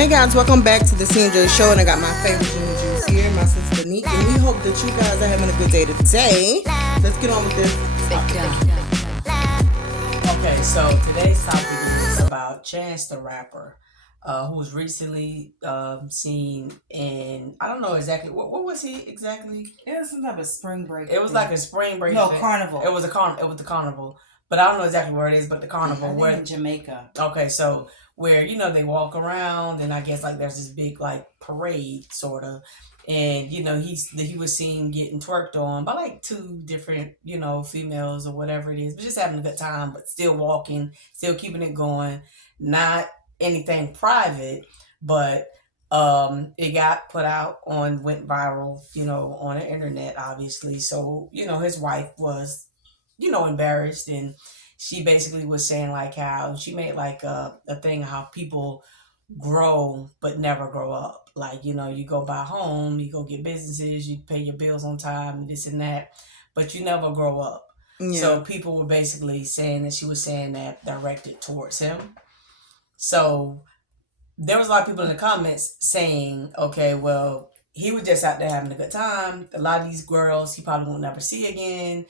Hey guys, welcome back to the CNJ show, and I got my favorite Jimmy Juice here, my sister Nick, and we hope that you guys are having a good day today. Let's get on with this topic. Okay, so today's topic is about Chance the Rapper, who was recently seen in, I don't know exactly, what was he exactly? It was some type of spring break. It was like a spring break. No, event. carnival. It was the carnival. But I don't know exactly where it is, but the carnival. I think in Jamaica. Okay, so where, they walk around, and I guess like there's this big like parade sort of, and he was seen getting twerked on by like two different females or whatever it is, but just having a good time, but still walking, still keeping it going, not anything private, but it got put out went viral, on the internet, obviously. So his wife was embarrassed, and she basically was saying like how she made like a thing how people grow but never grow up. Like, you go buy a home, you go get businesses, you pay your bills on time, this and that, but you never grow up. Yeah. So people were basically saying that she was saying that directed towards him. So there was a lot of people in the comments saying, okay, well, he was just out there having a good time. A lot of these girls he probably won't never see again.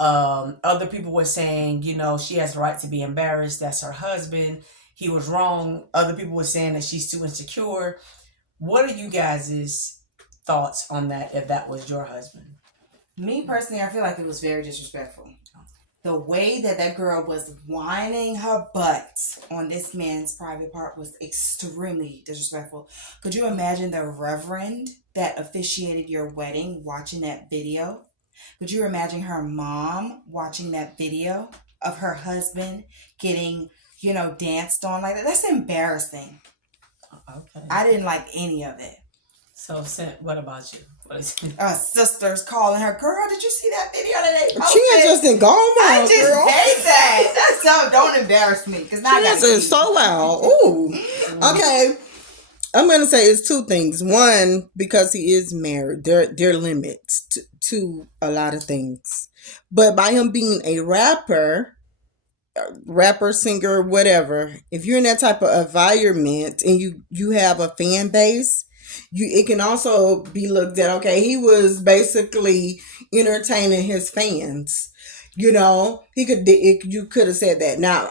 Other people were saying, she has the right to be embarrassed. That's her husband. He was wrong. Other people were saying that she's too insecure. What are you guys' thoughts on that if that was your husband? Me personally, I feel like it was very disrespectful. The way that girl was whining her butt on this man's private part was extremely disrespectful. Could you imagine the reverend that officiated your wedding watching that video? Could you imagine her mom watching that video of her husband getting, danced on like that? That's embarrassing. Okay. I didn't like any of it. So, what about you? What is it? Sisters calling her, girl, did you see that video that they posted? She ain't just in gone, I just girl. hate that. That's something. Don't embarrass me, because now She is so loud. Ooh. Okay. I'm going to say it's two things. One, because he is married, there are limits to a lot of things. But by him being a rapper, singer, whatever, if you're in that type of environment and you have a fan base, it can also be looked at, okay, he was basically entertaining his fans. You could have said that. Now,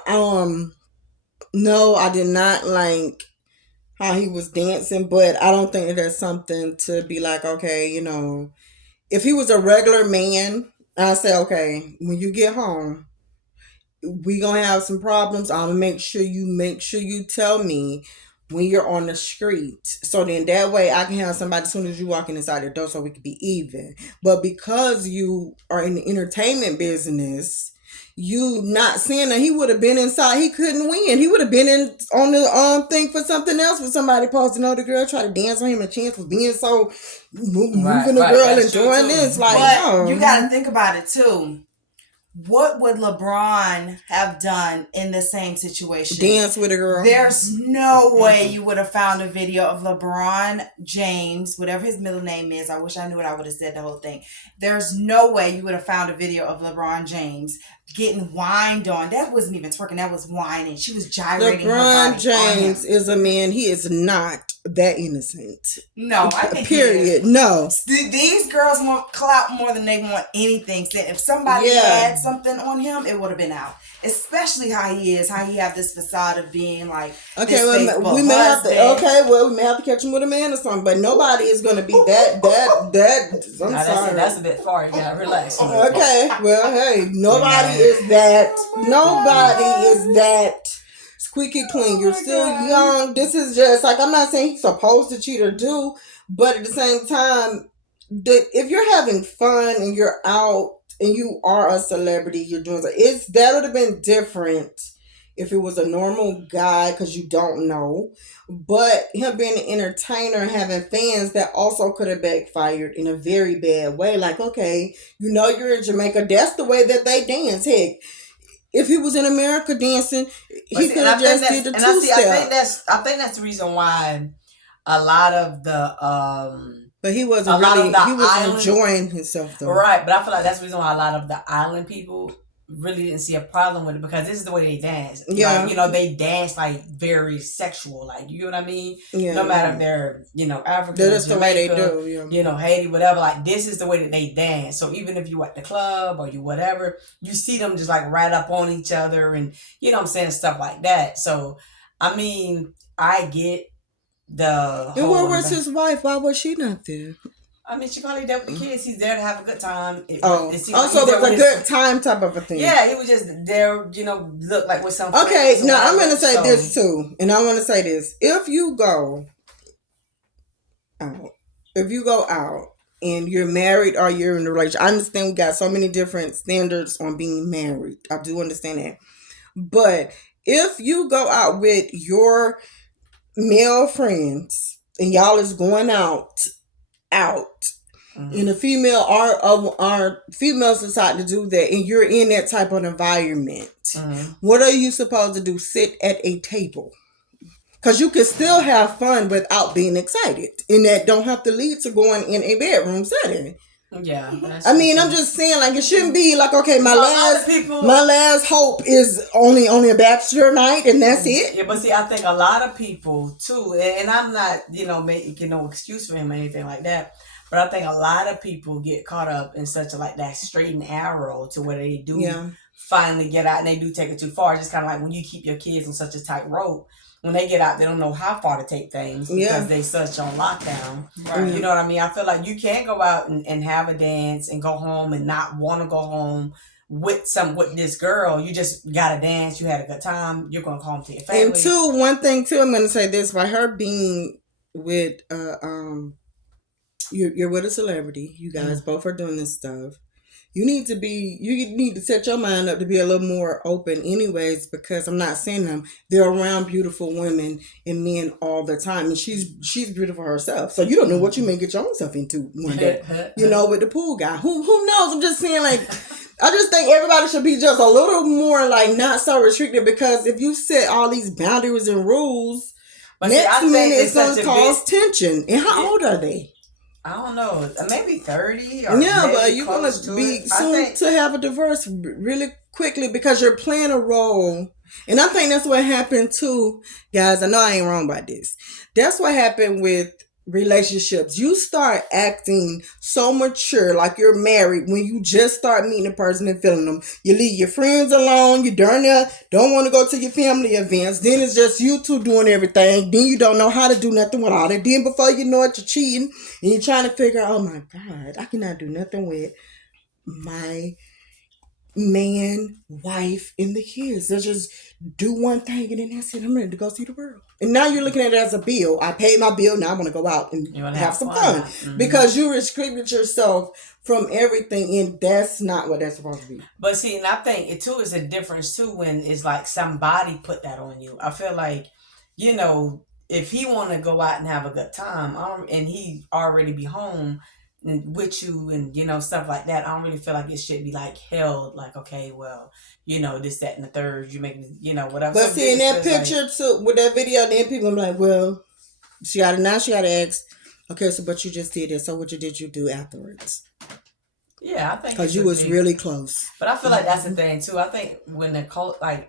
no, I did not like how he was dancing, but I don't think that that's something to be like, okay, if he was a regular man, I say, okay, when you get home, we gonna have some problems. I'm gonna make sure you tell me when you're on the street, so then that way I can have somebody as soon as you walking inside the door, so we can be even. But because you are in the entertainment business, you not seeing that he would have been inside. He couldn't win. He would have been on the thing for something else. For somebody posting, the girl tried to dance on him. And Chance was being so moving the girl and doing this. Like, but you got to think about it too. What would LeBron have done in the same situation? Dance with a girl. There's no way you would have found a video of LeBron James, whatever his middle name is. I wish I knew it. I would have said the whole thing. There's no way you would have found a video of LeBron James getting whined on. That wasn't even twerking. That was whining. She was gyrating her body. LeBron James is a man. He is not that innocent. No, I think period. No. These girls want clout more than they want anything. So if somebody had something on him, it would have been out. Especially how he have this facade of being like, okay, well, we may have to catch him with a man or something, but nobody is going to be that. I'm sorry. That's a bit far. You gotta relax. Okay, well, hey, nobody is that. Nobody is that squeaky clean. You're still young. This is just like, I'm not saying he's supposed to cheat or do, but at the same time, if you're having fun and you're out and you are a celebrity, you're doing that would have been different if it was a normal guy, because you don't know. But him being an entertainer and having fans, that also could have backfired in a very bad way. Like, okay, you're in Jamaica, that's the way that they dance. Heck, if he was in America dancing, he could have just did the two-step. I think that's the reason why a lot of the but he wasn't really. He was enjoying himself though. Right, but I feel like that's the reason why a lot of the island people really didn't see a problem with it because this is the way they dance. Yeah. Like, you know, they dance like very sexual. Like, you know what I mean? Yeah. No matter if they're, you know, African, That's the way they Jamaica, do. Yeah. you know, Haiti, whatever. Like, this is the way that they dance. So even if you at the club or you whatever, you see them just like right up on each other and, you know what I'm saying, stuff like that. So, I mean, I get the And where whole. was his wife? Why was she not there? I mean, she probably there with the kids. He's there to have a good time. Oh, it seemed also he's it was a good time type of a thing. Yeah, he was just there, you know, look like with some. Okay, now I'm going to say so, this too, and I want to say this: if you go out and you're married or you're in a relationship, I understand we got so many different standards on being married. I do understand that, but if you go out with your male friends and y'all is going out, and a female or females decide to do that, and you're in that type of environment, what are you supposed to do? Sit at a table? Because you can still have fun without being excited, and that don't have to lead to going in a bedroom setting. Yeah, I mean, I'm just saying, like, it shouldn't be like, okay, my last hope is only a bachelor night, and that's it. Yeah, but see, I think a lot of people too, and I'm not, you know, making no excuse for him or anything like that, but I think a lot of people get caught up in such a like that straight and arrow to where they do finally get out and they do take it too far. Just kind of like when you keep your kids on such a tight rope. When they get out, they don't know how far to take things because they such on lockdown. Right. You know what I mean? I feel like you can't go out and have a dance and go home and not want to go home with this girl. You just got to dance. You had a good time. You're going to go home to your family. And two, one thing too, I'm going to say this: by her being with you're with a celebrity. You guys both are doing this stuff. You need to set your mind up to be a little more open anyways, because I'm not saying they're around beautiful women and men all the time, and she's beautiful herself, so you don't know what you may get yourself into one day. You know, with the pool guy, who knows? I'm just saying, like, I just think everybody should be just a little more like not so restricted, because if you set all these boundaries and rules, but next minute it's going to cause tension. And how old are they? I don't know, maybe 30 or but you're going to be soon to have a divorce really quickly because you're playing a role. And I think that's what happened too, guys. I know I ain't wrong about this. That's what happened with relationships. You start acting so mature, like you're married, when you just start meeting a person and feeling them. You leave your friends alone. You darn near don't want to go to your family events. Then it's just you two doing everything. Then you don't know how to do nothing without it. Then before you know it, you're cheating and you're trying to figure out, oh my God, I cannot do nothing with my man, wife, and the kids. They just do one thing and then that's it. I'm ready to go see the world. And now you're looking at it as a bill. I paid my bill. Now I want to go out and have some fun. Because you restricted yourself from everything, and that's not what that's supposed to be. But see, and I think it too is a difference too when it's like somebody put that on you. I feel like, you know, if he want to go out and have a good time, and he already be home with you and, you know, stuff like that, I don't really feel like it should be like held like, okay, well, you know, this, that, and the third, you make, you know, whatever. But see, in that picture like, too, with that video, then people are like, well, she gotta ask, okay, so but you just did it, so what did you do afterwards? Yeah, I think because you was really close. But I feel like that's the thing too. I think when the I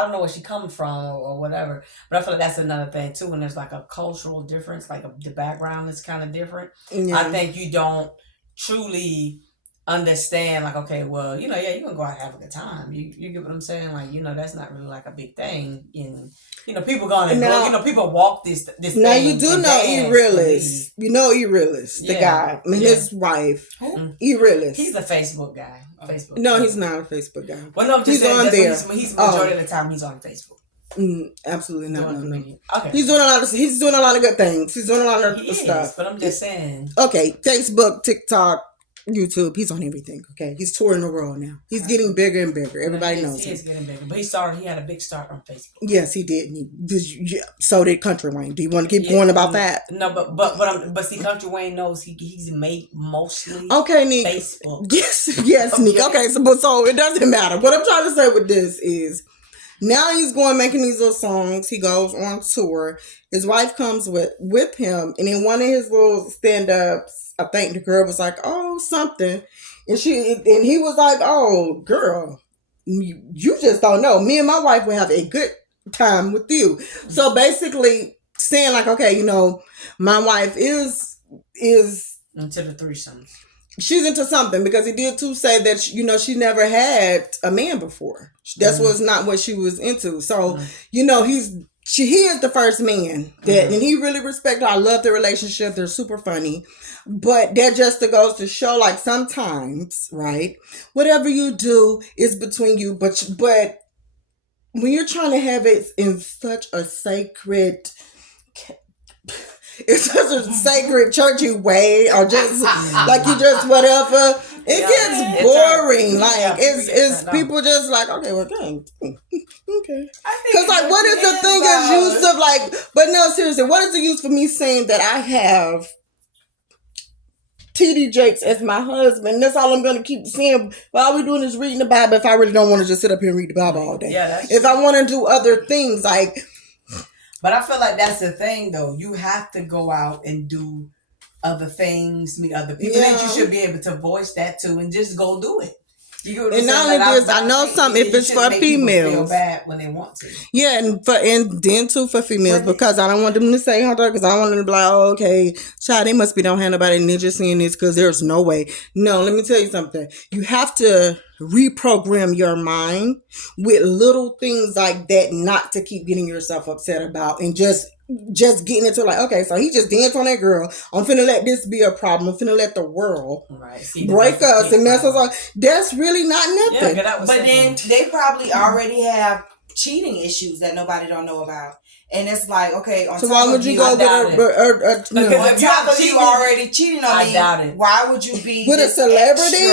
don't know where she coming from or whatever, but I feel like that's another thing too. When there's like a cultural difference, like the background is kind of different. Yeah. I think you don't truly understand, like, okay, well, you know, yeah, you're gonna go out and have a good time. You get what I'm saying? Like, you know, that's not really like a big thing. And you know, people going now, you know, people walk this now thing. You do know E-Realist. You know E-Realist, the guy. I mean, his wife. Who? E-Realist. He's a Facebook guy. Facebook. No, he's not a Facebook guy. Well, no, I'm just saying, on there. He's majority of the time he's on Facebook. Absolutely not. No. Okay. He's doing a lot of good things. He's doing a lot of stuff. But I'm just saying. Okay, Facebook, TikTok, YouTube, he's on everything. Okay, he's touring the world now. He's getting bigger and bigger. Everybody knows him. He is getting bigger, but he had a big start on Facebook. Yes, he did. So did Country Wayne. Do you want to keep going about that? No, but see, Country Wayne knows he's made mostly Facebook. Yes, Nick. Okay, so it doesn't matter. What I'm trying to say with this is, now he's making these little songs. He goes on tour. His wife comes with him, and in one of his little stand-ups, I think the girl was like, "Oh, something," and he was like, "Oh, girl, you just don't know. Me and my wife will have a good time with you. So basically saying like, okay, my wife is into the threesomes. She's into something because he did too say that she never had a man before. That's was not what she was into. So he is the first man that, and he really respect her. I love the relationship. They're super funny, but that just goes to show like sometimes, right? Whatever you do is between you, but when you're trying to have it in such a sacred it's such a sacred churchy way, or just like you just whatever. It gets boring. Like it's people just like, okay, well, dang. Okay. Because like, what is the thing is use of like? But no, seriously, what is the use for me saying that I have TD Jakes as my husband? That's all I'm going to keep saying. Well, all we're doing is reading the Bible. If I really don't want to just sit up here and read the Bible all day, if I want to do other things like. But I feel like that's the thing, though. You have to go out and do other things, meet other people. That you should be able to voice that to, and just go do it. And not only this, I know something. If it's for females, feel bad when they want to. Yeah, and then too for females, because I don't want them to say hunter, because I don't want them to be like, oh, okay, child, they must be don't have nobody, and they're just saying this because there's no way. No, let me tell you something. You have to reprogram your mind with little things like that, not to keep getting yourself upset about, and just getting into like, okay, so he just danced on that girl. I'm finna let this be a problem. I'm finna let the world break us and mess us up. That's really not nothing. Yeah, but then they probably already have cheating issues that nobody don't know about. And it's like, okay, on so top why would you go with no. On top of you already cheating on me, doubt it. Why would you be with a celebrity?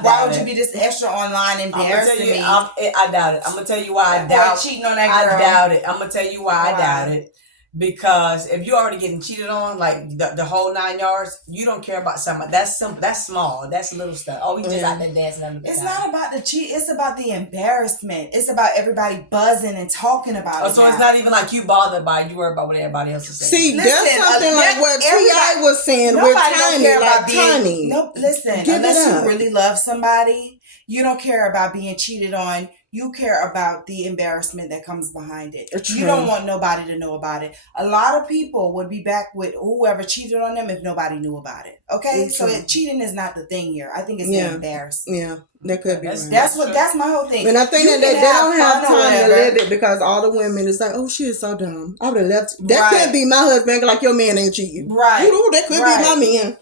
Why would you be this extra online embarrassing me? I doubt it. I'm gonna tell you why I doubt cheating on that girl. I doubt it. I'm gonna tell you why I doubt it. Because if you're already getting cheated on, like the whole 9 yards, you don't care about something. That's simple. That's small. That's little stuff. Oh, we just out there dancing. It's not about the cheat. It's about the embarrassment. It's about everybody buzzing and talking about it. So it's not even like you bothered by it. You worry about what everybody else is saying. See, that's something like what T.I. was saying with Tiny. Like Tiny. Nope, listen. Unless you really love somebody, you don't care about being cheated on. You care about the embarrassment that comes behind it. You don't want nobody to know about it. A lot of people would be back with whoever cheated on them if nobody knew about it. Okay? So cheating is not the thing here. I think it's the embarrassment. Yeah, that could be that's my whole thing. And I think that they don't have time to live it, because all the women is like, oh, she is so dumb. I would have left. That could be my husband, like your man ain't cheating. Right. That could be my man.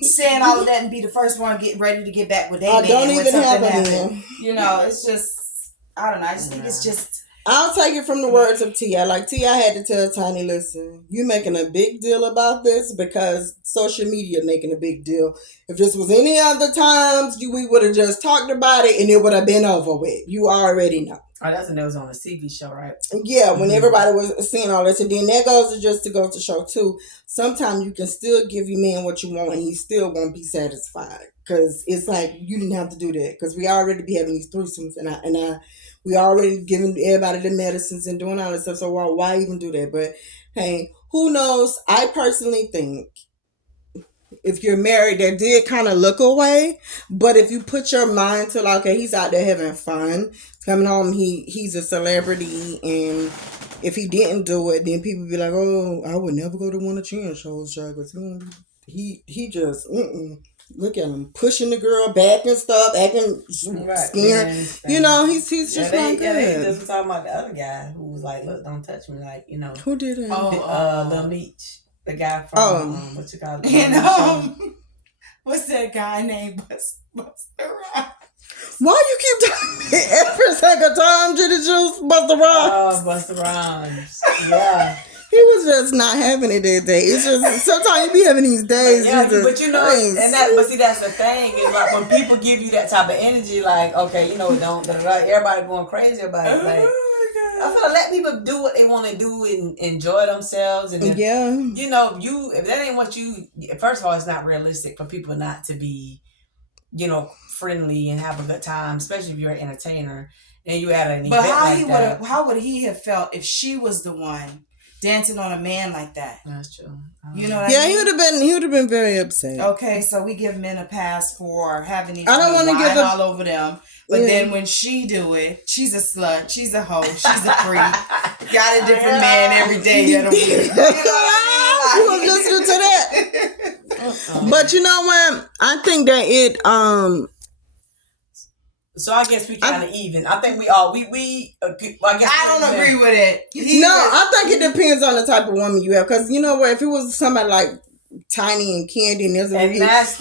Saying all of that and be the first one getting ready to get back with their man. Don't even have a man. It's just, I don't know. I just think it's just. I'll take it from the words of T.I. Like T.I. had to tell Tiny, listen, you making a big deal about this because social media making a big deal. If this was any other times, we would have just talked about it and it would have been over with. You already know. Oh, that's when it was on a TV show, right? Yeah, when everybody was seeing all this. And then that goes to show too, sometimes you can still give your man what you want and he still won't be satisfied. Because it's like, you didn't have to do that. Because we already be having these threesomes and we already giving everybody the medicines and doing all this stuff. So why even do that? But hey, who knows? I personally think if you're married, that did kind of look away. But if you put your mind to like, okay, he's out there having fun, coming home, he's a celebrity, and if he didn't do it, then people be like, oh, I would never go to one of Chan shows, because he just look at him pushing the girl back and stuff, acting scared. He's just not good. Yeah, they just talking about the other guy who was like, look, don't touch me, like, Who did it? Lil Meech. The guy from what you call it? And what's that guy named Busta Rhymes? Why you keep talking every second time, Jitty Juice, Busta Rhymes? Oh, Busta Rhymes. Yeah. He was just not having it that day. It's just sometimes you be having these days. But that's the thing. Is like when people give you that type of energy, like, okay, don't everybody going crazy about it. Like, I feel like let people do what they want to do and enjoy themselves. And if, if that ain't what you, first of all, it's not realistic for people not to be, friendly and have a good time, especially if you're an entertainer and you at an event like that. How would he have felt if she was the one dancing on a man like that. That's true. You know what Yeah, I mean? he would have been very upset. Okay, so we give men a pass for having these I don't women wanna give all over them. But Yeah. then when she do it, she's a slut, she's a hoe, she's a freak. Got a different man every day of the week. You know what You I mean? was listening to that. But you know what? I think that it So I guess we kind of even. I think we all we. I guess I don't agree with it. I think it depends on the type of woman you have. Because you know what? If it was somebody like Tiny and Candy and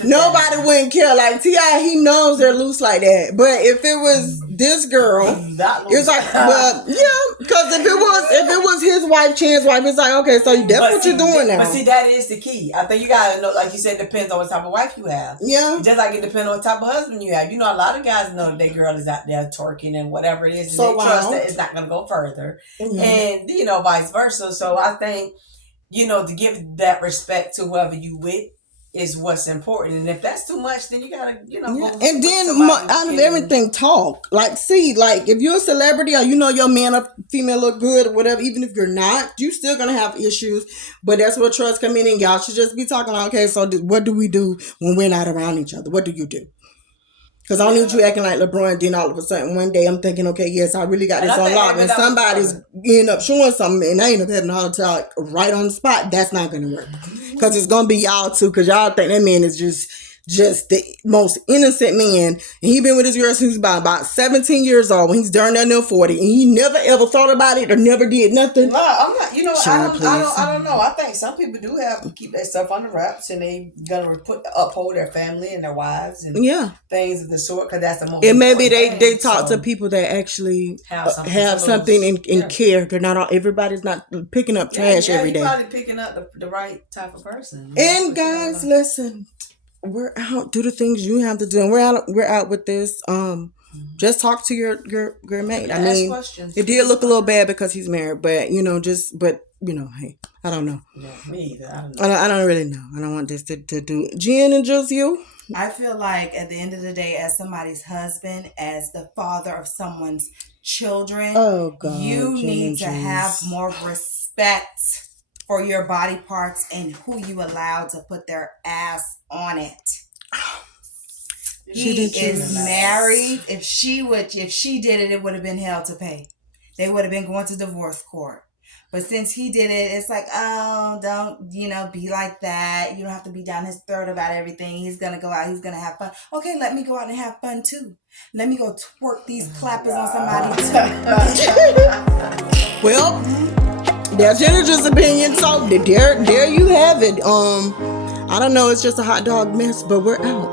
nobody wouldn't care. Like T.I., he knows they're loose like that. But if it was this girl, it's like, well, yeah. Because if it was his wife, Chan's wife, it's like, okay, so that's what you're doing now. But see, that is the key. I think you gotta know, like you said, it depends on what type of wife you have. Yeah. Just like it depends on what type of husband you have. You know, a lot of guys know that their girl is out there twerking and whatever it is, and So they trust that it's not gonna go further, and you know, vice versa. So I think, you know, to give that respect to whoever you with is what's important. And if that's too much, then you gotta, you know. Yeah. And then out of everything, talk. Like, see, like if you're a celebrity or you know your man or female look good or whatever, even if you're not, you still gonna have issues. But that's where trust come in, and y'all should just be talking like, okay, so what do we do when we're not around each other? What do you do? Because I don't need you acting like LeBron. Then all of a sudden one day I'm thinking, okay, yes, I really got this on lock, and somebody's end up showing something, and I end up having a heart attack right on the spot. That's not gonna work, because it's gonna be y'all too. Because y'all think that man is just the most innocent man, and he been with his girl since he was about 17 years old. When he's darn near 40, and he never ever thought about it or never did nothing. No, I'm not. You know, Sean, I don't know. I think some people do have to keep that stuff under wraps, and they gonna uphold their family and their wives and things of the sort. Because that's the most. And maybe they talk to people that actually have something and care. They're not all. Everybody's not picking up trash every day. Probably picking up the right type of person. And guys, listen. We're out. Do the things you have to do. And we're out with this. Just talk to your mate. I mean, it did look a little bad because he's married, but hey, I don't know. Yeah, me either. I don't really know. I don't want this to do. Jen and just you. I feel like at the end of the day, as somebody's husband, as the father of someone's children, you need to have more respect for your body parts and who you allow to put their ass on it. He is married. If she did it, it would have been hell to pay. They would have been going to divorce court. But since he did it, it's like, oh, don't, be like that. You don't have to be down his throat about everything. He's going to go out. He's going to have fun. Okay, let me go out and have fun too. Let me go twerk these clappers on somebody too. Well, that's Jennifer's opinion. So there you have it. I don't know. It's just a hot dog mess, but we're out.